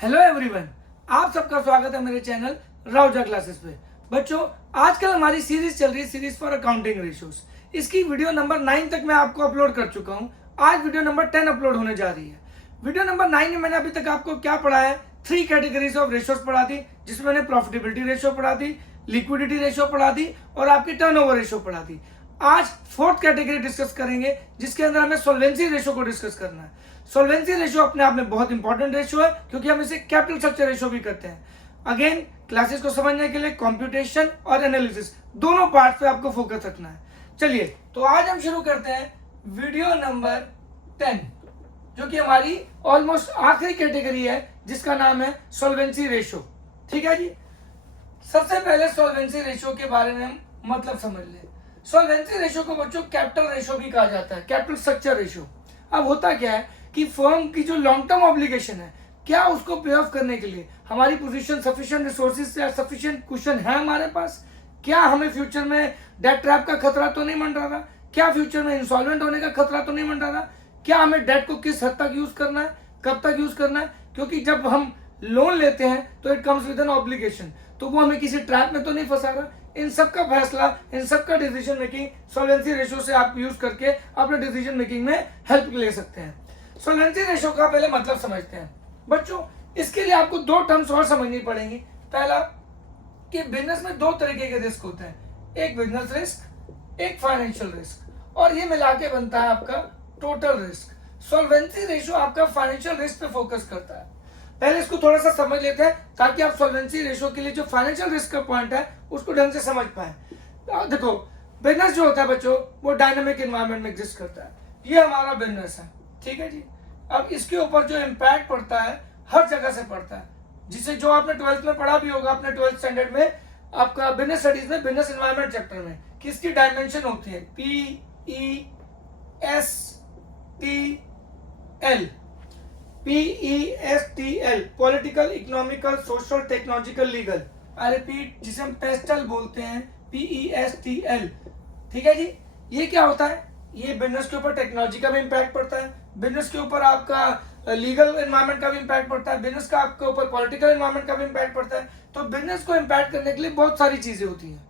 Hello everyone, आप सबका स्वागत है मेरे चैनल राउजा क्लासेस पे। बच्चों, आजकल हमारी सीरीज चल रही है, सीरीज फॉर अकाउंटिंग रेशियोज। इसकी वीडियो नंबर 9 तक मैं आपको अपलोड कर चुका हूं। आज वीडियो नंबर 10 अपलोड होने जा रही है। वीडियो नंबर 9 में मैंने अभी तक आपको क्या पढ़ा है, 3 कैटेगरीज ऑफ रेशियोज पढ़ा दी, जिसमें मैंने प्रॉफिटेबिलिटी रेशियो पढ़ा दी, लिक्विडिटी रेशियो पढ़ा दी और आपकी टर्नओवर रेशियो पढ़ा दी। आज 4th कैटेगरी डिस्कस करेंगे, जिसके अंदर हमें सॉल्वेंसी रेशियो को डिस्कस करना है। सॉल्वेंसी रेशियो अपने आप में बहुत इंपॉर्टेंट रेशियो है, क्योंकि हम इसे कैपिटल स्ट्रक्चर रेशियो भी करते हैं। अगेन, क्लासेस को समझने के लिए कंप्यूटेशन और एनालिसिस दोनों पार्ट पे आपको फोकस रखना है। चलिए, तो आज हम शुरू करते हैं वीडियो नंबर 10, जो कि हमारी ऑलमोस्ट आखिरी कैटेगरी है, जिसका नाम है सॉल्वेंसी रेशियो। ठीक है जी। सबसे पहले सॉल्वेंसी रेशियो के बारे में हम मतलब समझ लें। सॉल्वेंसी रेशियो को बच्चों कैपिटल रेशियो भी कहा जाता है, कैपिटल स्ट्रक्चर रेशियो। अब होता क्या है कि फर्म की जो लॉन्ग टर्म ऑब्लिगेशन है, क्या उसको पे ऑफ करने के लिए हमारी पोजीशन सफिशिएंट रिसोर्सेज या सफिशिएंट कुशन है हमारे पास? क्या हमें फ्यूचर में डेट ट्रैप का खतरा तो नहीं मंडरा रहा? क्या फ्यूचर में इंसॉल्वेंट होने का खतरा तो नहीं मंडरा रहा? क्या हमें डेट को किस हद तक यूज करना है, कब तक यूज करना है? क्योंकि जब हम लोन लेते हैं तो it comes with an obligation, तो वो हमें किसी ट्रैप में तो नहीं फंसा रहा। इन सब का फैसला, इन सब का डिसीजन मेकिंग सॉल्वेंसी रेशियो से आप यूज करके अपने डिसीजन मेकिंग में हेल्प ले सकते हैं। सॉल्वेंसी रेशियो का पहले मतलब समझते हैं बच्चों। इसके लिए आपको 2 टर्म्स और समझनी पड़ेंगी। पहला कि बिजनेस में 2 तरीके के रिस्क होते हैं, एक बिजनेस रिस्क, एक फाइनेंशियल रिस्क, और ये मिला के बनता है आपका टोटल रिस्क। सॉल्वेंसी रेशियो आपका फाइनेंशियल रिस्क पे फोकस करता है। पहले इसको थोड़ा सा समझ लेते हैं, ताकि आप सॉल्वेंसी रेशियो के लिए जो फाइनेंशियल रिस्क का पॉइंट है उसको ढंग से समझ पाए। देखो, बिजनेस जो होता है बच्चों, वो डायनामिक एनवायरनमेंट में एग्जिस्ट करता है। ये हमारा बिजनेस है, ठीक है जी। अब इसके ऊपर जो इम्पैक्ट पड़ता है, हर जगह से पड़ता है, जिसे जो आपने 12th में पढ़ा भी होगा, अपने 12th स्टैंडर्ड में, आपका बिजनेस स्टडीज में, बिजनेस एनवायरनमेंट चैप्टर में, किसकी डायमेंशन होती है, PESTL, PESTL, political, economical, social, technological, legal. I repeat, जिसे हम पेस्टल बोलते हैं, PESTL। ठीक है जी। ये क्या होता है? ये बिजनेस के ऊपर टेक्नोलॉजी का भी इम्पैक्ट पड़ता है, बिजनेस के ऊपर आपका लीगल एनवायरनमेंट का भी इम्पैक्ट पड़ता है, बिजनेस का आपके ऊपर पॉलिटिकल एनवायरनमेंट का भी इम्पैक्ट पड़ता है। तो बिजनेस को इम्पैक्ट करने के लिए बहुत सारी चीजें होती हैं,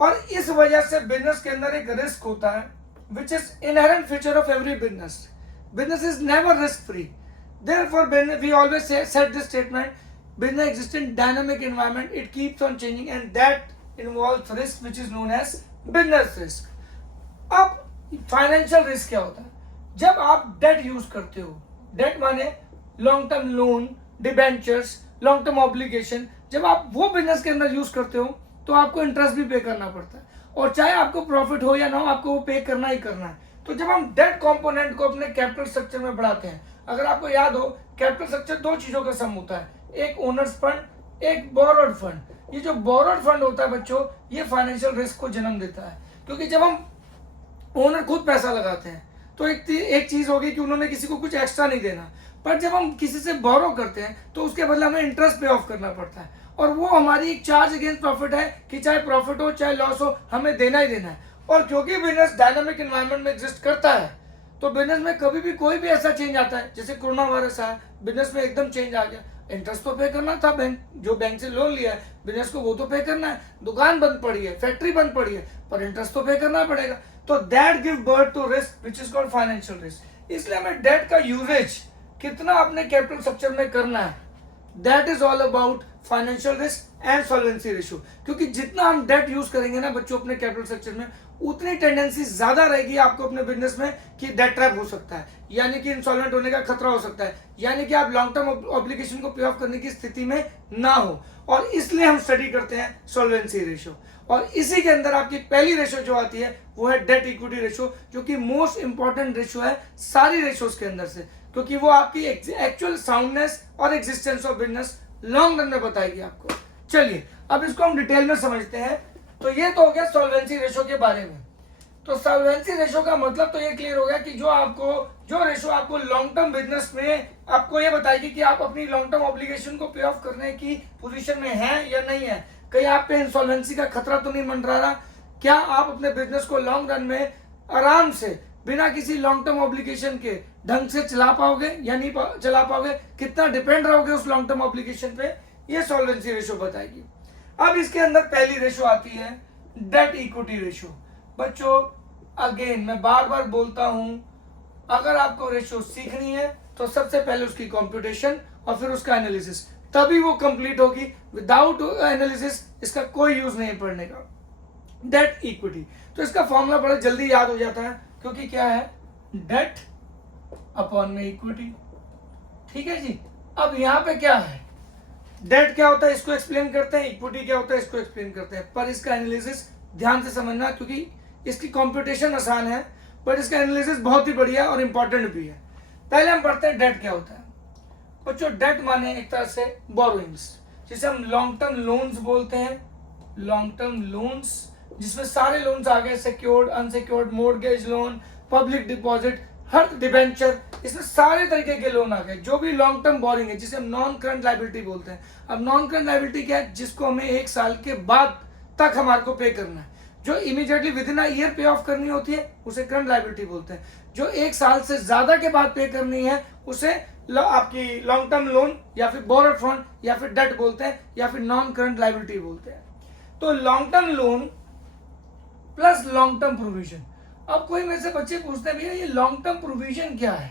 और इस वजह से बिजनेस के अंदर एक रिस्क होता है, which is inherent feature of every business. Business is never risk free. Therefore, we always said this statement: business exists in dynamic environment. It keeps on changing, and that involves risk, which is known as business risk. अब financial risk क्या होता है? जब आप date use करते हो, date माने long term loan, debentures, long term obligation, जब आप वो बिजनेस के अंदर यूज करते हो तो आपको इंटरेस्ट भी पे करना पड़ता है, और चाहे आपको प्रॉफिट हो या ना हो, आपको वो पे करना ही करना है। तो जब हम डेट कंपोनेंट को अपने कैपिटल स्ट्रक्चर में बढ़ाते हैं, अगर आपको याद हो, कैपिटल स्ट्रक्चर 2 चीजों का सम होता है, एक ओनर्स फंड, एक बोरोड फंड। ये जो बोरोड फंड होता है बच्चों, ये फाइनेंशियल रिस्क को जन्म देता है, क्योंकि जब हम ओनर खुद पैसा लगाते हैं तो एक चीज होगी कि उन्होंने किसी को कुछ एक्स्ट्रा नहीं देना, पर जब हम किसी से बोरो करते हैं तो उसके बदले हमें इंटरेस्ट पे ऑफ करना पड़ता है, और वो हमारी एक चार्ज अगेंस्ट प्रॉफिट है कि चाहे प्रॉफिट हो चाहे लॉस हो, हमें देना ही देना है। और क्योंकि बिजनेस डायनामिक एनवायरनमेंट में एग्जिस्ट करता है, तो बिजनेस में कभी भी कोई भी ऐसा चेंज आता है, जैसे कोरोना वायरस आया, बिजनेस में एकदम चेंज आ गया, इंटरेस्ट तो पे करना था, बैंक से लोन लिया है बिजनेस को, वो तो पे करना है। दुकान बंद पड़ी है, फैक्ट्री बंद पड़ी है, पर इंटरेस्ट तो पे करना पड़ेगा। तो that give birth to risk, which is called financial risk. इसलिए हमें डेट का यूजेज कितना अपने कैपिटल स्ट्रक्चर में करना है, that is all about financial risk and solvency ratio. क्योंकि जितना हम डेट यूज करेंगे ना बच्चों अपने कैपिटल स्ट्रक्चर में, उतनी टेंडेंसी ज्यादा रहेगी आपको अपने बिजनेस में कि डेट ट्रैप हो सकता है, यानी कि इंसॉल्वेंट होने का खतरा हो सकता है, यानी कि आप लॉन्ग टर्म ऑब्लिगेशन को पे ऑफ करने की स्थिति में ना हो। और इसलिए हम स्टडी करते हैं सॉल्वेंसी रेशियो, और इसी के अंदर आपकी पहली रेशियो जो आती है वो है डेट इक्विटी रेशियो, जो कि मोस्ट इंपॉर्टेंट रेशियो है सारी रेशियोज के अंदर से, क्योंकि वो आपकी एक्चुअल साउंडनेस और existence of business long run में बताएगी आपको। चलिए, अब इसको हम डिटेल में समझते हैं। तो ये तो हो गया सॉल्वेंसी रेशियो के बारे में। तो सॉल्वेंसी रेशियो का मतलब तो ये क्लियर हो गया कि जो रेशियो आपको लॉन्ग टर्म बिजनेस में आपको ये बताएगी कि आप अपनी लॉन्ग टर्म ऑब्लिगेशन को पे ऑफ करने की पोजीशन में हैं या नहीं है, कहीं आप पे इंसॉल्वेंसी का खतरा तो नहीं मंडरा रहा, क्या आप अपने बिजनेस को लॉन्ग रन में आराम से बिना किसी लॉन्ग टर्म ऑब्लिगेशन के ढंग से चला पाओगे या नहीं चला पाओगे, कितना डिपेंड रहोगे उस लॉन्ग टर्म ऑब्लिगेशन पे, ये सॉल्वेंसी रेशो बताएगी। अब इसके अंदर पहली रेशो आती है डेट इक्विटी रेशो। बच्चों अगेन मैं बार बार बोलता हूं, अगर आपको रेशो सीखनी है तो सबसे पहले उसकी कंप्यूटेशन और फिर उसका एनालिसिस, तभी वो कंप्लीट होगी। विदाउट एनालिसिस इसका कोई यूज नहीं पढ़ने का। डेट इक्विटी, तो इसका फॉर्मूला बड़ा जल्दी याद हो जाता है, क्योंकि क्या है, डेट अपॉन में इक्विटी। ठीक है जी। अब यहाँ पे क्या है, डेट क्या होता है इसको एक्सप्लेन करते हैं, इक्विटी क्या होता है इसको एक्सप्लेन करते हैं, पर इसका एनालिसिस ध्यान से समझना, क्योंकि इसकी कंप्यूटेशन आसान है पर इसका एनालिसिस बहुत ही बढ़िया और इंपॉर्टेंट भी है। पहले हम पढ़ते हैं डेट क्या होता है। बच्चों डेट माने एक तरह से बोरोइंग्स, जिसे हम लॉन्ग टर्म लोन्स बोलते हैं। लॉन्ग टर्म लोन्स जिसमें सारे लोन्स आ गए, secured, unsecured, mortgage loan, public deposit, हर डिबेंचर, इसमें सारे तरीके के लोन आ गए। जो भी लॉन्ग टर्म बोरिंग है जिसे हम नॉन करंट लायबिलिटी बोलते हैं। अब नॉन करंट लायबिलिटी क्या है, जिसको हमें 1 साल के बाद तक हमारे को पे करना है। जो immediately with in a year पे ऑफ करनी होती है उसे करंट लायबिलिटी बोलते हैं। जो 1 साल से ज्यादा के बाद पे करनी है उसे आपकी लॉन्ग टर्म लोन या फिर बोरोड फंड या फिर डेट बोलते हैं या फिर नॉन करंट लायबिलिटी बोलते हैं। तो long term loan plus long term provision. अब कोई मेरे से बच्चे पूछते हैं भैया ये लॉन्ग टर्म प्रोविजन क्या है।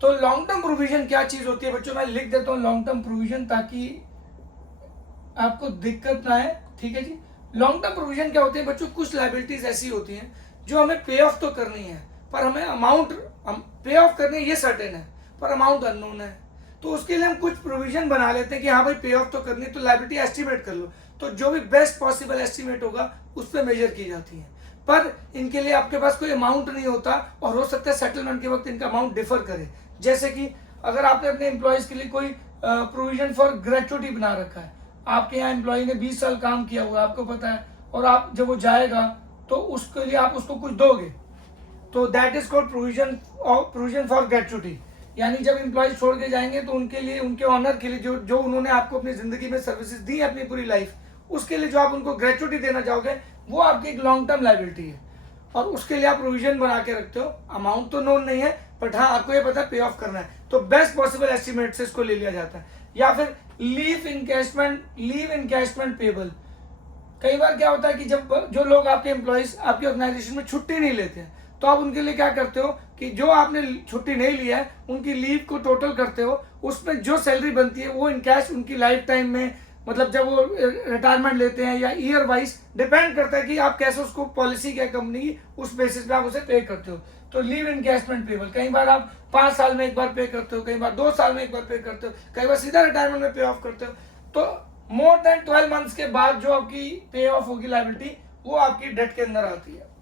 तो लॉन्ग टर्म प्रोविजन क्या चीज होती है बच्चों, मैं लिख देता हूं लॉन्ग टर्म प्रोविजन ताकि आपको दिक्कत ना आए। ठीक है जी। लॉन्ग टर्म प्रोविजन क्या होती है बच्चों, कुछ लायबिलिटीज ऐसी होती हैं जो हमें पे ऑफ तो करनी है पर हमें अमाउंट पे ऑफ करनी है, ये सर्टेन है पर अमाउंट अननोन है। तो उसके लिए हम कुछ प्रोविजन बना लेते हैं कि हाँ भाई पे ऑफ तो करनी है तो लायबिलिटी एस्टिमेट कर लो। तो जो भी बेस्ट पॉसिबल एस्टिमेट होगा उस पर मेजर की जाती है, पर इनके लिए आपके पास कोई अमाउंट नहीं होता और हो सकता है सेटलमेंट के वक्त इनका अमाउंट डिफर करे। जैसे कि अगर आपने अपने एम्प्लॉयज के लिए कोई प्रोविजन फॉर ग्रेचुटी बना रखा है, आपके यहाँ एम्प्लॉय ने 20 साल काम किया हुआ है, आपको पता है, और आप जब वो जाएगा तो उसके लिए आप उसको कुछ दोगे, तो that is called provision for gratuity. यानी जब एम्प्लॉय छोड़ के जाएंगे तो उनके लिए, उनके ऑनर के लिए, जो उन्होंने आपको अपनी जिंदगी में सर्विसेज दी अपनी पूरी लाइफ, उसके लिए जो आप उनको ग्रेचुटी देना चाहोगे वो आपकी एक लॉन्ग टर्म लायबिलिटी है और उसके लिए आप प्रोविजन बना के रखते हो। अमाउंट तो नोन नहीं है बट हाँ आपको ये पता है पे ऑफ करना है, तो बेस्ट पॉसिबल एस्टिमेट से इसको ले लिया जाता है। या फिर लीव इनकैशमेंट पेबल। कई बार क्या होता है कि जब जो लोग आपके एम्प्लॉयज आपके ऑर्गेनाइजेशन में छुट्टी नहीं लेते हैं तो आप उनके लिए क्या करते हो कि जो आपने छुट्टी नहीं लिया है उनकी लीव को टोटल करते हो, उसमें जो सैलरी बनती है वो इन कैश उनकी लाइफ टाइम में, मतलब जब वो रिटायरमेंट लेते हैं या ईयर वाइज, डिपेंड करता है कि आप कैसे उसको पॉलिसी क्या कंपनी की उस बेसिस पे आप उसे पे करते हो। तो लीव इनकैशमेंट पेबल कई बार आप 5 साल में एक बार पे करते हो, कई बार 2 साल में एक बार पे करते हो, कई बार सीधा रिटायरमेंट में पे ऑफ करते हो। तो मोर देन 12 मंथ्स के बाद जो आपकी पे ऑफ होगी लायबिलिटी वो आपकी डेट के अंदर आती है।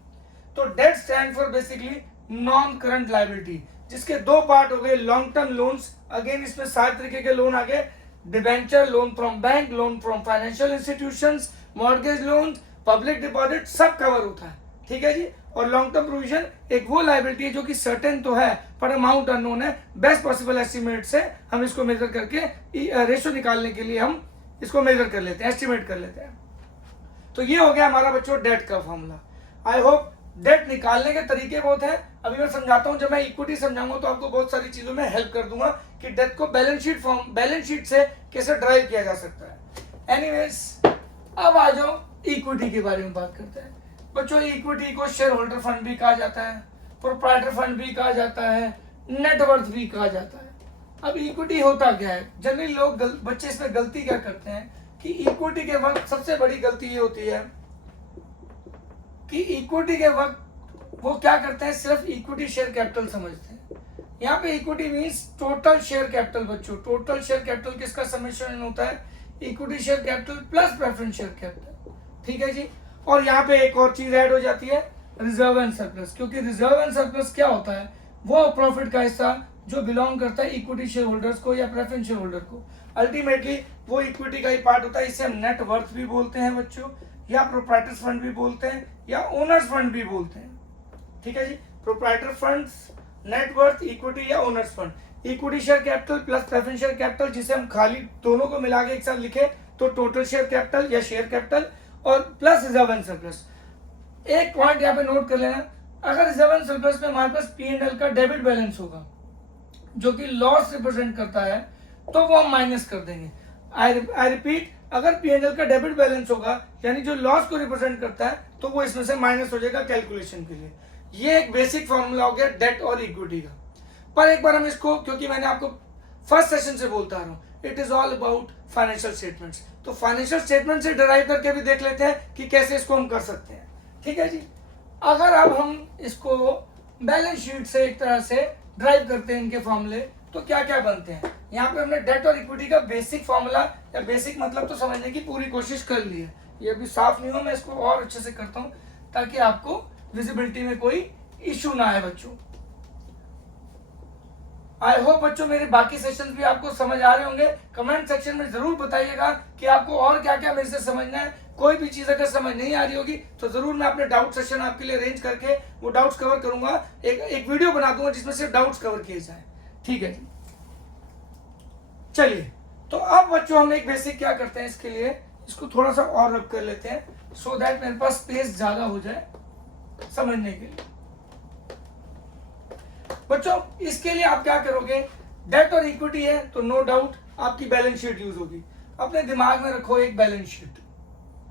तो debt stand for basically non current liability, जिसके 2 पार्ट हो गए, लॉन्ग टर्म लोन्स, अगेन इसमें 7 तरीके के लोन आ गए, debenture, loan from bank, loan from financial institutions, mortgage loan, public deposit, सब कवर होता है। ठीक है जी। और लॉन्ग टर्म प्रोविजन एक वो लायबिलिटी है जो कि सर्टेन तो है पर अमाउंट अननोन है। बेस्ट पॉसिबल एस्टिमेट से हम इसको मेजर करके रेशो निकालने के लिए हम इसको मेजर कर लेते हैं, एस्टिमेट कर लेते हैं। तो ये हो गया हमारा बच्चों डेट का फॉर्मूला। आई होप डेट निकालने के तरीके बहुत हैं, अभी मैं समझाता हूं। जब मैं इक्विटी समझाऊंगा तो आपको बहुत सारी चीजों में हेल्प कर दूंगा कि डेट को बैलेंस शीट से कैसे ड्राइव किया जा सकता है। एनीवेज अब आ जाओ इक्विटी के बारे में बात करते हैं। बच्चों इक्विटी को शेयर होल्डर फंड भी कहा जाता है, प्रोप्राइटर फंड भी कहा जाता है, नेटवर्थ भी कहा जाता है। अब इक्विटी होता क्या है, जनरली लोग बच्चे इसमें गलती क्या करते हैं कि इक्विटी के वक्त सबसे बड़ी गलती ये होती है कि इक्विटी के वक्त वो क्या करते हैं, सिर्फ इक्विटी शेयर कैपिटल समझते हैं। यहाँ पे equity means total share capital. बच्चों टोटल शेयर कैपिटल किसका समेशन होता है, equity share capital plus preference share capital. ठीक है जी। और यहाँ पे एक और चीज ऐड हो जाती है, रिजर्व एंड सरप्लस, क्योंकि रिजर्व एंड सरप्लस क्या होता है, वो प्रॉफिट का हिस्सा जो बिलोंग करता है इक्विटी शेयर होल्डर्स को या प्रेफरेंस शेयर होल्डर को। अल्टीमेटली वो इक्विटी का ही पार्ट होता है। इसे हम नेट वर्थ भी बोलते हैं बच्चों, या प्रोप्राइटर्स फंड भी बोलते हैं, या ओनर्स फंड भी बोलते हैं। ठीक है जी। Proprietor funds, net worth, equity या owners fund. Equity share capital plus preference share capital, जिसे हम खाली दोनों को मिला के एक साथ लिखे तो टोटल शेयर कैपिटल या शेयर कैपिटल, और प्लस रिजर्व एंड सरप्लस। एक पॉइंट यहाँ पे नोट कर लेना, अगर रिजर्व एंड सरप्लस में हमारे पास पी एंड एल का डेबिट बैलेंस होगा जो कि लॉस रिप्रेजेंट करता है, तो वो हम माइनस कर देंगे। आई रिपीट, अगर पी एंड एल का डेबिट बैलेंस होगा यानी जो लॉस को रिप्रेजेंट करता है, तो वो इसमें से माइनस हो जाएगा कैलकुलेशन के लिए। ये एक बेसिक फॉर्मूला हो गया डेट और इक्विटी का। पर एक बार हम इसको, क्योंकि मैंने आपको फर्स्ट सेशन से बोलता रहा हूँ, it is all about financial statements, तो फाइनेंशियल स्टेटमेंट से डिराइव करके भी देख लेते हैं कि कैसे इसको हम कर सकते हैं। ठीक है जी। अगर अब हम इसको बैलेंस शीट से एक तरह से ड्राइव करते हैं इनके फॉर्मूले, तो क्या क्या बनते हैं। यहाँ पे हमने डेट और इक्विटी का बेसिक फॉर्मूला या बेसिक मतलब तो समझने की पूरी कोशिश कर ली है। ये अभी साफ नहीं हो, मैं इसको और अच्छे से करता हूँ ताकि आपको विजिबिलिटी में कोई इश्यू ना आए बच्चों। आई होप बच्चों मेरे बाकी सेशन भी आपको समझ आ रहे होंगे। कमेंट सेक्शन में जरूर बताइएगा कि आपको और क्या क्या मेरे से समझना है। कोई भी चीज अगर समझ नहीं आ रही होगी तो जरूर मैं अपने डाउट सेशन आपके लिए अरेंज करके वो डाउट्स कवर करूंगा। एक वीडियो बना दूंगा जिसमें सिर्फ डाउट्स कवर किए जाए। ठीक है जी, चलिए। तो अब बच्चों हम एक बेसिक क्या करते हैं, इसके लिए इसको थोड़ा सा और रब कर लेते हैं सो दैट मेरे पास स्पेस ज्यादा हो जाए समझने के लिए। बच्चों इसके लिए आप क्या करोगे, डेट और इक्विटी है तो नो डाउट आपकी बैलेंस शीट यूज होगी। अपने दिमाग में रखो एक बैलेंस शीट।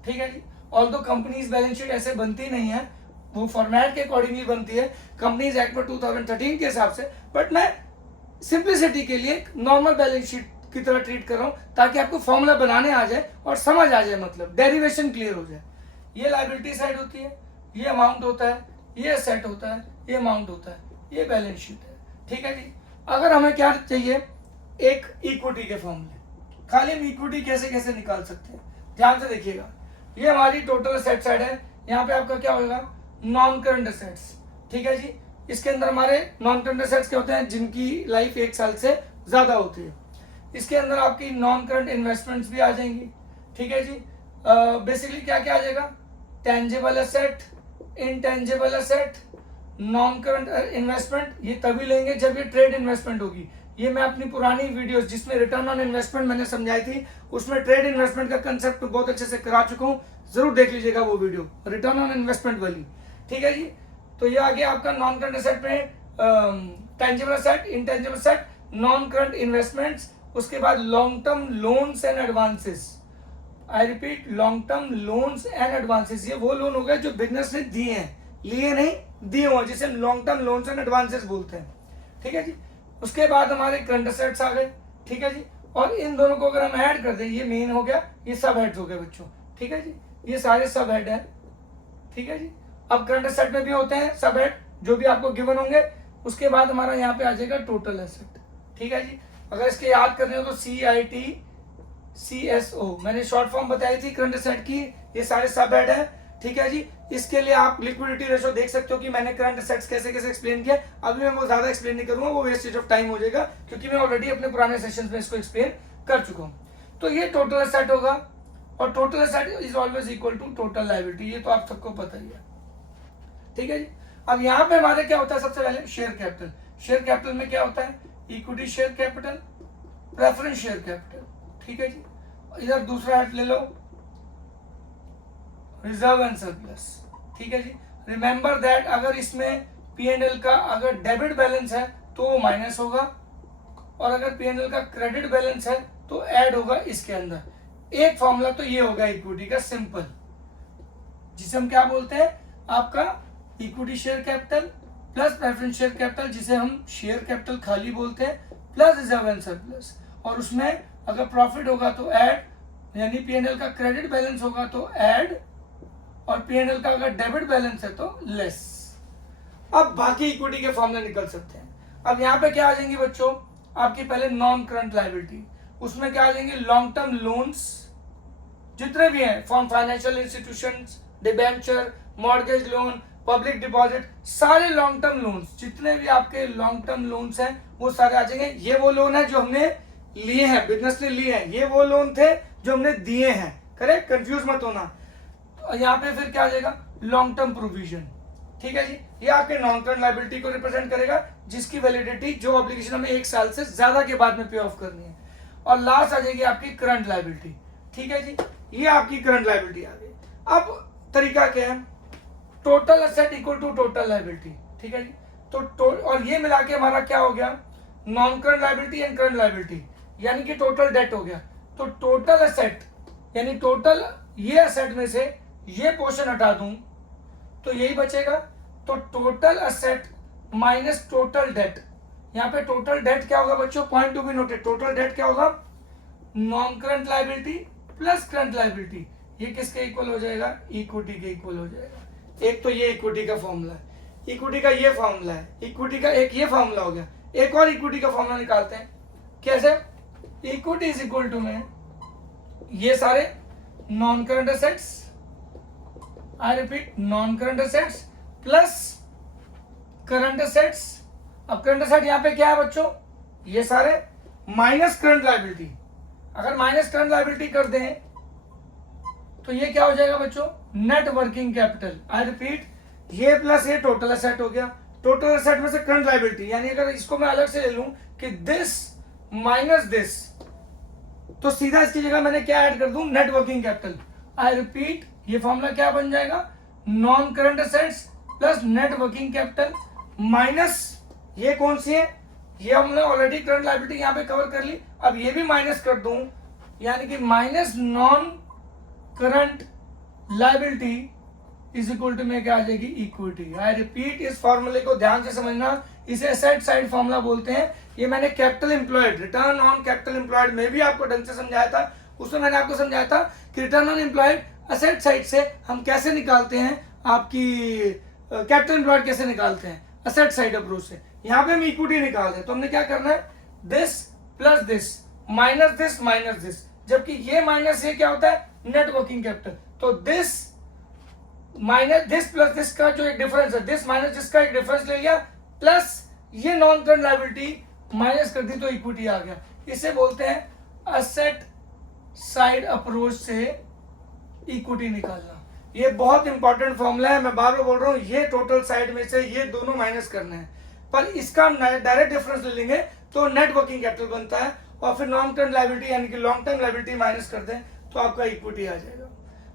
ठीक है जी। ऑल्दो कंपनीज बैलेंस शीट ऐसे बनती नहीं है, वो फॉर्मेट के अकॉर्डिंगली बनती है कंपनीज एक्ट में 2013 के हिसाब से, बट मैं सिंप्लिसिटी के लिए नॉर्मल बैलेंस शीट की तरह ट्रीट कर रहा हूं ताकि आपको फॉर्मूला बनाने आ जाए और समझ आ जाए, मतलब डेरिवेशन क्लियर हो जाए। ये लायबिलिटी साइड होती है, ये अमाउंट होता है, ये सेट होता है, ये अमाउंट होता है, ये बैलेंस शीट है। ठीक है जी। अगर हमें क्या चाहिए, एक इक्विटी के फॉर्मूले, खाली हम इक्विटी कैसे कैसे निकाल सकते हैं, ध्यान से देखिएगा। ये हमारी टोटल सेट साइड है, यहाँ पे आपका क्या होगा, नॉन करंट एसेट्स। ठीक है जी। इसके अंदर हमारे नॉन करंट एसेट्स क्या होते हैं, जिनकी लाइफ 1 साल से ज्यादा होती है। इसके अंदर आपकी नॉन करंट इन्वेस्टमेंट्स भी आ जाएंगी। ठीक है जी। बेसिकली क्या क्या आ जाएगा, tangible asset, intangible asset, non current investment. ये तभी लेंगे जब ये ट्रेड इन्वेस्टमेंट होगी। ये मैं अपनी पुरानी वीडियोस जिसमें रिटर्न ऑन इन्वेस्टमेंट मैंने समझाई थी, उसमें ट्रेड इन्वेस्टमेंट का कंसेप्ट बहुत अच्छे से करा चुका हूँ, जरूर देख लीजिएगा वो वीडियो, रिटर्न ऑन इन्वेस्टमेंट वाली। ठीक है जी। तो ये आ गया आपका नॉन करंट एसेट में tangible asset, intangible asset, non current investments. उसके बाद long term loans and advances. I repeat, long term loans and advances. ये वो लोन हो गए जो बिजनेस ने दिए हैं, लिए नहीं, दिए हुए, जिसे हम long term loans and advances बोलते हैं। ठीक है जी। उसके बाद हमारे करंट एसेट्स आ गए। ठीक है जी। और इन दोनों को अगर हम ऐड कर दें, ये मेन हो गया, ये सब हेड्स हो गए बच्चों। ठीक है जी। ये सारे सब हेड है। ठीक है जी। अब करंट एसेट में भी होते हैं सब हेड जो भी आपको गिवन होंगे। उसके बाद हमारा यहाँ पे आ जाएगा टोटल एसेट। ठीक है जी। अगर इसके याद करने हो तो CITCSO मैंने शॉर्ट फॉर्म बताई थी करंट एसेट की। ये सारे सब हेड है। ठीक है जी। इसके लिए आप लिक्विडिटी रेशो देख सकते हो कि मैंने करंट एसेट्स कैसे कैसे एक्सप्लेन किया। अभी मैं वो ज्यादा एक्सप्लेन नहीं करूंगा, वो वेस्टेज ऑफ टाइम हो जाएगा, क्योंकि मैं ऑलरेडी अपने पुराने सेशन में इसको एक्सप्लेन कर चुका हूँ। तो ये टोटल एसेट होगा, और total asset is always equal to total liability, ये तो आप सबको पता ही है। ठीक है जी। अब यहाँ पे हमारे क्या होता है, सबसे पहले शेयर कैपिटल। शेयर कैपिटल में क्या होता है, equity share capital, preference share capital. ठीक है जी। इधर दूसरा हेड ले लो, रिजर्व एंड सरप्लस। ठीक है जी। रिमेंबर दैट अगर इसमें P&L का अगर डेबिट बैलेंस है तो वो माइनस होगा, और अगर P&L का क्रेडिट बैलेंस है तो ऐड होगा इसके अंदर। एक फॉर्मूला तो ये होगा इक्विटी का सिंपल, जिसे हम क्या बोलते हैं, आपका equity share capital plus preference share capital, जिसे हम शेयर कैपिटल खाली बोलते हैं, प्लस रिजर्व एंड सरप्लस। और उसमें अगर प्रॉफिट होगा तो ऐड, यानी P&L का क्रेडिट बैलेंस होगा तो ऐड, और P&L का अगर डेबिट बैलेंस है तो लेस। अब बाकी इक्विटी के फॉर्मूले निकल सकते हैं। अब यहाँ पे क्या आ जाएंगे बच्चों, आपकी पहले नॉन करंट लायबिलिटी, उसमें क्या आ जाएंगे, लॉन्ग टर्म लोन्स जितने भी हैं, from financial institutions, debenture, mortgage loan, public deposit, सारे लॉन्ग टर्म लोन्स, जितने भी आपके लॉन्ग टर्म लोन्स हैं वो सारे आ जाएंगे। ये वो लोन है जो हमने लिए हैं, बिजनेस ने लिए हैं, ये वो लोन थे जो हमने दिए हैं। करेक्ट, कंफ्यूज मत होना। यहाँ पे फिर क्या आ जाएगा, लॉन्ग टर्म प्रोविजन। ठीक है जी। ये आपके नॉन करंट लायबिलिटी को रिप्रेजेंट करेगा, जिसकी वैलिडिटी, जो ऑब्लिगेशन हमें 1 साल से ज्यादा के बाद में पे ऑफ करनी है। और लास्ट आ जाएगी आपकी करंट लायबिलिटी। ठीक है जी। ये आपकी करंट लायबिलिटी आ गई। अब तरीका क्या है, total asset equal to total liability, ठीक है जी। और ये मिला के हमारा क्या हो गया, non current liability and current liability, यानी कि टोटल डेट हो गया। तो टोटल एसेट यानी टोटल ये एसेट में से ये पोर्शन हटा दूं तो यही बचेगा। तो total asset minus total date, यहाँ पे टोटल डेट क्या होगा बच्चों, point to be noted, total date क्या होगा, non current liability plus current liability. ये किसके इक्वल हो जाएगा, इक्विटी के इक्वल हो जाएगा। एक तो ये इक्विटी का फॉर्मूला है, इक्विटी का ये फॉर्मूला है, इक्विटी का एक ये फॉर्मूला हो गया। एक और इक्विटी का फॉर्मूला निकालते हैं, कैसे, इक्विटी इज इक्वल टू में ये सारे non current assets, I repeat non current assets plus current assets. अब करंट एसेट यहां पे क्या है बच्चों, ये सारे माइनस करंट लायबिलिटी। अगर माइनस करंट लायबिलिटी कर दें तो ये क्या हो जाएगा बच्चों, net working capital. I repeat, ये प्लस ये टोटल एसेट हो गया, टोटल एसेट में से करंट लायबिलिटी, यानी अगर इसको मैं अलग से ले लूं कि दिस माइनस दिस, तो सीधा इसकी जगह मैंने क्या ऐड कर दूं, net working capital. I repeat, ये फॉर्मूला क्या बन जाएगा, non current assets plus net working capital minus ये कौन सी है, ये हमने ऑलरेडी करंट लायबिलिटी यहां पे कवर कर ली। अब ये भी माइनस कर दूं, यानी कि minus non current liability is equal to में क्या आ जाएगी, इक्विटी। आई रिपीट, इस फॉर्मूले को ध्यान से समझना, इसे एसेट साइड फॉर्मूला बोलते हैं। ये मैंने capital employed, return on capital employed में भी आपको ढंग से समझाया था। उसमें मैंने आपको समझाया था कि return on employed asset side से हम कैसे निकालते हैं, आपकी कैपिटल एम्प्लॉयड कैसे निकालते हैं, एसेट साइड अप्रोच से। यहाँ पे हम इक्विटी निकाल रहे हैं, तो हमने क्या करना है, this plus this minus this minus this, जबकि ये माइनस ये क्या होता है, नेट वर्किंग कैपिटल। तो this minus this plus this का जो एक डिफरेंस है, दिस माइनस दिस का एक डिफरेंस ले लिया, प्लस ये नॉन करंट लायबिलिटी माइनस कर दी तो इक्विटी आ गया। इसे बोलते हैं एसेट साइड अप्रोच से इक्विटी निकालना। ये बहुत इंपॉर्टेंट फॉर्मूला है, मैं बार बार बोल रहा हूं, ये टोटल साइड में से ये दोनों माइनस करने हैं, पर इसका डायरेक्ट डिफरेंस ले लेंगे तो नेट वर्किंग कैपिटल बनता है, और फिर नॉन करंट लायबिलिटी यानी कि लॉन्ग टर्म लायबिलिटी माइनस कर दें तो आपका इक्विटी आ जाएगा।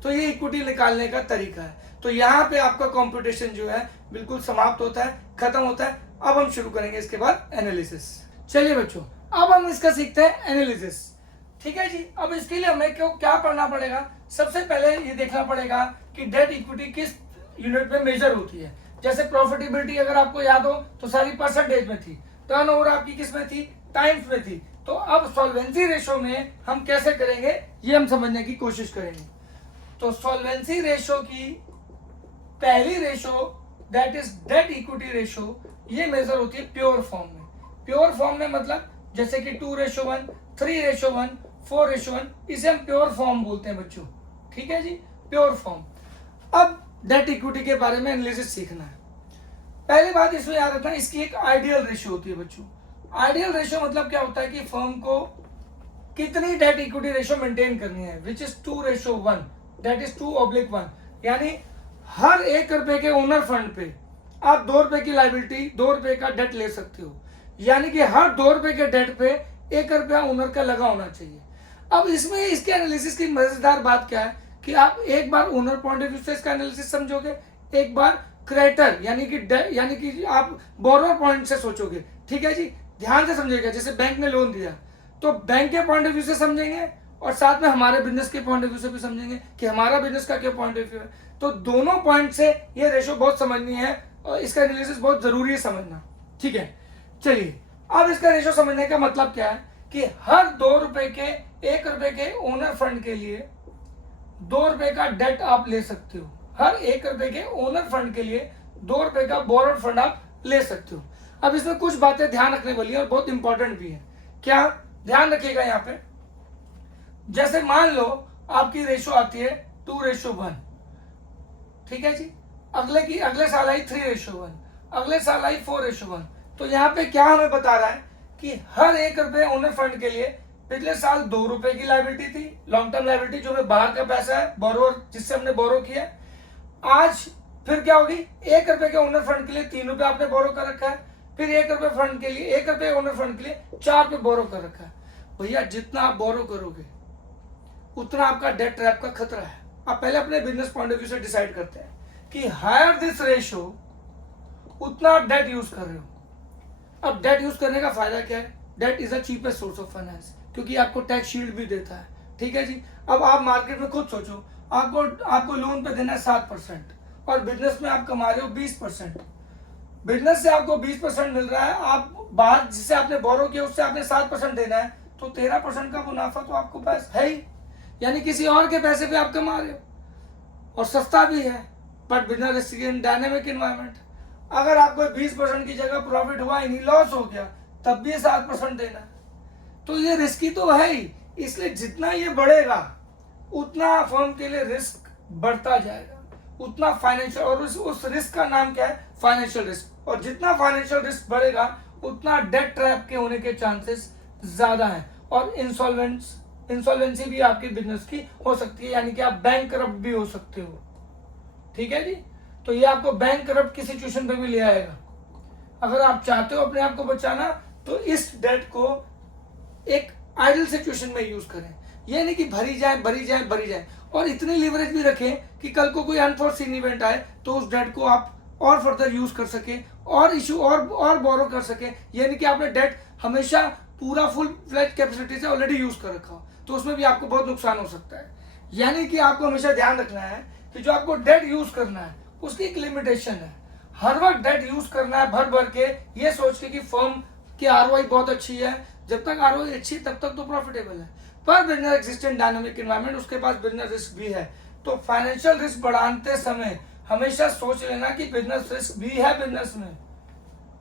तो ये इक्विटी निकालने का तरीका है। तो यहाँ पे आपका कंप्यूटेशन जो है बिल्कुल समाप्त होता है, खत्म होता है। अब हम शुरू करेंगे इसके बाद एनालिसिस। चलिए बच्चों, अब हम इसका सीखते हैं एनालिसिस, ठीक है जी। अब इसके लिए हमें क्या पढ़ना पड़ेगा, सबसे पहले ये देखना पड़ेगा कि डेट इक्विटी किस यूनिट में मेजर होती है। जैसे प्रॉफिटेबिलिटी अगर आपको याद हो तो सारी परसेंटेज में थी, टर्नओवर आपकी किस में थी, टाइम्स में थी। तो अब सॉल्वेंसी रेशो में हम कैसे करेंगे ये हम समझने की कोशिश करेंगे। तो सॉल्वेंसी रेशो की पहली ratio that is debt equity ratio, ये मेजर होती है प्योर फॉर्म में। प्योर फॉर्म में मतलब जैसे कि 2:1, 3:1, 4:1, इसे हम प्योर फॉर्म बोलते हैं बच्चों, ठीक है जी, प्योर फॉर्म। अब डेट इक्विटी के बारे में एनालिसिस सीखना है। पहली बात इसमें याद रखना, इसकी एक आइडियल रेशियो होती है बच्चों। आइडियल रेशियो मतलब क्या होता है कि फर्म को कितनी डेट इक्विटी रेशियो मेंटेन करनी है, विच इज 2:1, दैट इज 2/1, यानी हर 1 रुपए के ओनर फंड पे आप 2 रुपए की लायबिलिटी, 2 रुपए का डेट ले सकते हो, यानी कि हर 2 रुपए के डेट पे 1 रुपया ओनर का लगा होना चाहिए। अब इसमें इसके एनालिसिस की मजेदार बात क्या है कि आप एक बार ओनर पॉइंट ऑफ व्यू से इसका एनालिसिस समझोगे, एक बार क्रेडिटर यानी कि आप बोरोअर पॉइंट से सोचोगे, ठीक है जी, ध्यान से समझिएगा। जैसे बैंक ने लोन दिया तो बैंक के पॉइंट ऑफ व्यू से समझेंगे और साथ में हमारे बिजनेस के पॉइंट ऑफ व्यू से भी समझेंगे कि हमारा बिजनेस का क्या पॉइंट ऑफ व्यू है। तो दोनों पॉइंट से ये रेशो बहुत समझनी है और इसका एनालिसिस बहुत जरूरी है समझना, ठीक है। चलिए, अब इसका रेशो समझने का मतलब क्या है कि हर 2 रुपए के 1 रुपए के ओनर फंड के लिए 2 रुपए का डेट आप ले सकते हो। हर 1 रुपए के ओनर फंड के लिए 2 रुपए का बोरोड फंड आप ले सकते हो। अब इसमें कुछ बातें ध्यान रखने वाली है और बहुत इंपॉर्टेंट भी है। क्या ध्यान रखिएगा यहाँ पे, जैसे मान लो आपकी रेशो आती है 2:1, ठीक है जी, अगले साल आई 3:1, अगले साल आई 4:1। तो यहाँ पे क्या हमें बता रहा है कि हर 1 रुपए ओनर फंड के लिए पिछले साल 2 रुपए की लायबिलिटी थी, लॉन्ग टर्म लायबिलिटी जो में बाहर का पैसा है, बोरोवर जिससे हमने बोरो किया। आज फिर क्या होगी, 1 रुपए के ओनर फंड के लिए 3 रुपए आपने बोरो कर रखा है, फिर 1 रुपए फंड के लिए 1 रुपए ओनर फंड के लिए 4 रुपए बोरो कर रखा है। भैया जितना आप बोरो करोगे उतना आपका डेट ट्रैप का खतरा है। आप पहले अपने बिजनेस पॉइंट ऑफ व्यू से डिसाइड करते हैं कि हायर दिस रेशो उतना आप डेट यूज कर रहे हो। अब डेट यूज करने का फायदा क्या है? Debt is a cheapest source of finance, क्योंकि आपको टैक्स शील्ड भी देता है। ठीक है जी। अब आप मार्केट में खुद सोचो, आपको लोन पे देना है 7% और बिजनेस में आप कमा रहे हो 20%। बिजनेस से आपको 20% मिल रहा है, आप बाहर जिससे आपने बोरो किया उससे आपने 7% देना है, तो 13% का मुनाफा तो आपको पास है ही, यानी किसी और के पैसे पे आप कमा रहे हो और सस्ता भी है। But business in dynamic environment, अगर आपको 20% की जगह प्रॉफिट हुआ ही नहीं, लॉस हो गया, तब भी 7% देना है, तो ये रिस्की तो है ही। इसलिए जितना ये बढ़ेगा उतना फर्म के लिए रिस्क बढ़ता जाएगा, उतना फाइनेंशियल, और उस रिस्क का नाम क्या है? Financial risk. और जितना फाइनेंशियल रिस्क बढ़ेगा उतना डेट ट्रैप के होने के चांसेस ज्यादा हैं और इंसॉल्वेंसी भी आपके बिजनेस की हो सकती है, यानी कि आप बैंक करप्ट भी हो सकते हो। ठीक है जी। तो ये आपको बैंक करप्ट की सिचुएशन पे भी ले आएगा। अगर आप चाहते हो अपने आप को बचाना तो इस डेट को एक आइडल सिचुएशन में यूज करें। ये नहीं कि भरी जाए और इतनी लिवरेज भी रखें कि कल को कोई अनफोर्सीन इवेंट आए तो उस डेट को आप और फर्दर यूज कर सके और इशू और बोरो कर सके। ये नहीं कि आपने डेट हमेशा पूरा फुल फ्लैट कैपेसिटी से ऑलरेडी यूज कर रखा हो, तो उसमें भी आपको बहुत नुकसान हो सकता है। यानी कि आपको हमेशा ध्यान रखना है कि जो आपको डेट यूज करना है उसकी एक लिमिटेशन है। हर वक्त डेट यूज करना है भर भर के, ये सोच के कि फर्म की आरओआई बहुत अच्छी है, जब तक आरओआई अच्छी तब तक तो प्रॉफिटेबल है। पर बिजनेस एक्सिस्टेंट डायनामिक एनवायरनमेंट, उसके पास बिजनेस रिस्क भी है। तो फाइनेंशियल रिस्क बढ़ाते समय हमेशा सोच लेना कि बिजनेस रिस्क भी है बिजनेस में,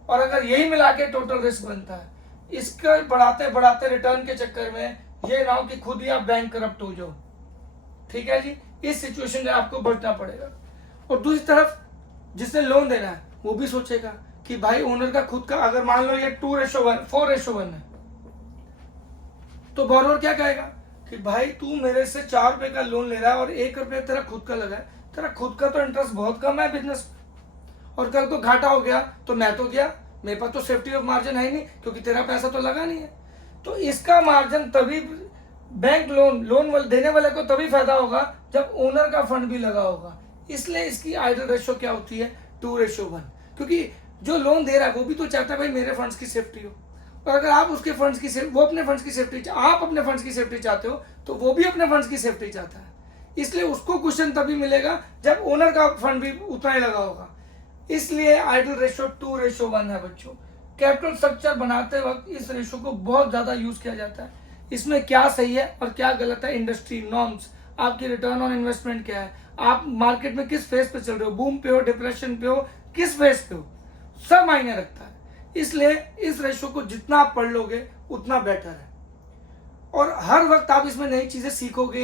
और अगर यही मिला के टोटल रिस्क बनता है, इसके बढ़ाते बढ़ाते रिटर्न के चक्कर में ये ना हो कि खुद ही आप बैंक करप्ट हो जाओ। ठीक है जी। इस सिचुएशन में आपको बचना पड़ेगा। और दूसरी तरफ जिसने लोन देना है वो भी सोचेगा कि भाई ओनर का खुद का, अगर मान लो ये 2:1 4:1 है, तो बोरोवर क्या कहेगा कि भाई तू मेरे से 4 रुपए का लोन ले रहा है और 1 रुपये तेरा खुद का लगा है, तेरा खुद का तो इंटरेस्ट बहुत कम है बिजनेस, और कल को घाटा हो गया तो मैं तो गया, मेरे पास तो सेफ्टी ऑफ मार्जिन है ही नहीं, क्योंकि तेरा पैसा तो लगा नहीं है। तो इसका मार्जिन तभी बैंक लोन देने वाले को तभी फायदा होगा जब ओनर का फंड भी लगा होगा। इसलिए इसकी आइडल रेशो क्या होती है? 2:1, क्योंकि जो लोन दे रहा है वो भी तो चाहता है भाई मेरे फंड्स की सेफ्टी हो, और अगर आप उसके फंड्स की वो अपने फंड्स की सेफ्टी, आप अपने फंड्स की सेफ्टी चाहते हो तो वो भी अपने फंड्स की सेफ्टी चाहता है। इसलिए उसको क्वेश्चन तभी मिलेगा जब ओनर का फंड भी उतना ही लगा होगा। इसलिए आइडल रेशो 2:1 है बच्चों। कैपिटल स्ट्रक्चर बनाते वक्त इस रेशो को बहुत ज्यादा यूज किया जाता है। इसमें क्या सही है और क्या गलत है, इंडस्ट्री नॉर्म्स, आपकी रिटर्न ऑन इन्वेस्टमेंट क्या है, आप मार्केट में किस फेज पे चल रहे हो, बूम पे हो, डिप्रेशन पे हो, किस फेज पे हो, सब मायने रखता है। इसलिए इस रेशो को जितना आप पढ़ लोगे उतना बेटर है, और हर वक्त आप इसमें नई चीजें सीखोगे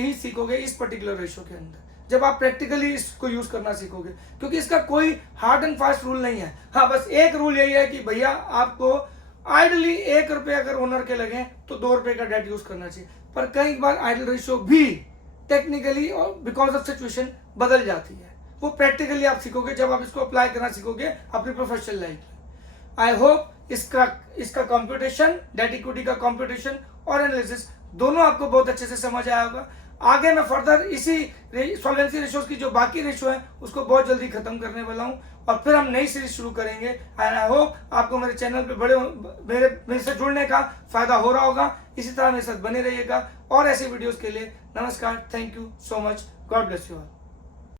इस पर्टिकुलर रेशो के अंदर, जब आप प्रैक्टिकली इसको यूज करना सीखोगे, क्योंकि इसका कोई हार्ड एंड फास्ट रूल नहीं है। हाँ, बस एक रूल यही है कि भैया आपको आइडली 1 रुपये अगर ओनर के लगे तो 2 रुपये का डेट यूज करना चाहिए। पर कई बार आइडल रेशियो भी टेक्निकली और बिकॉज ऑफ सिचुएशन बदल जाती है। वो प्रैक्टिकली आप सीखोगे जब आप इसको अप्लाई करना सीखोगे अपनी प्रोफेशनल लाइफ में। आई होप इसका कंप्यूटेशन, डेट इक्विटी का कंप्यूटेशन और एनालिसिस दोनों आपको बहुत अच्छे से समझ आया होगा। आगे मैं फर्दर इसी सॉल्वेंसी रेशियोज की जो बाकी रेशियो है उसको बहुत जल्दी खत्म करने वाला हूं, और फिर हम नई सीरीज शुरू करेंगे। एंड आई होप आपको मेरे चैनल पे मेरे से जुड़ने का फायदा हो रहा होगा। इसी तरह मेरे साथ बने रहिएगा और ऐसे वीडियोस के लिए। नमस्कार, thank you so much, God bless you all.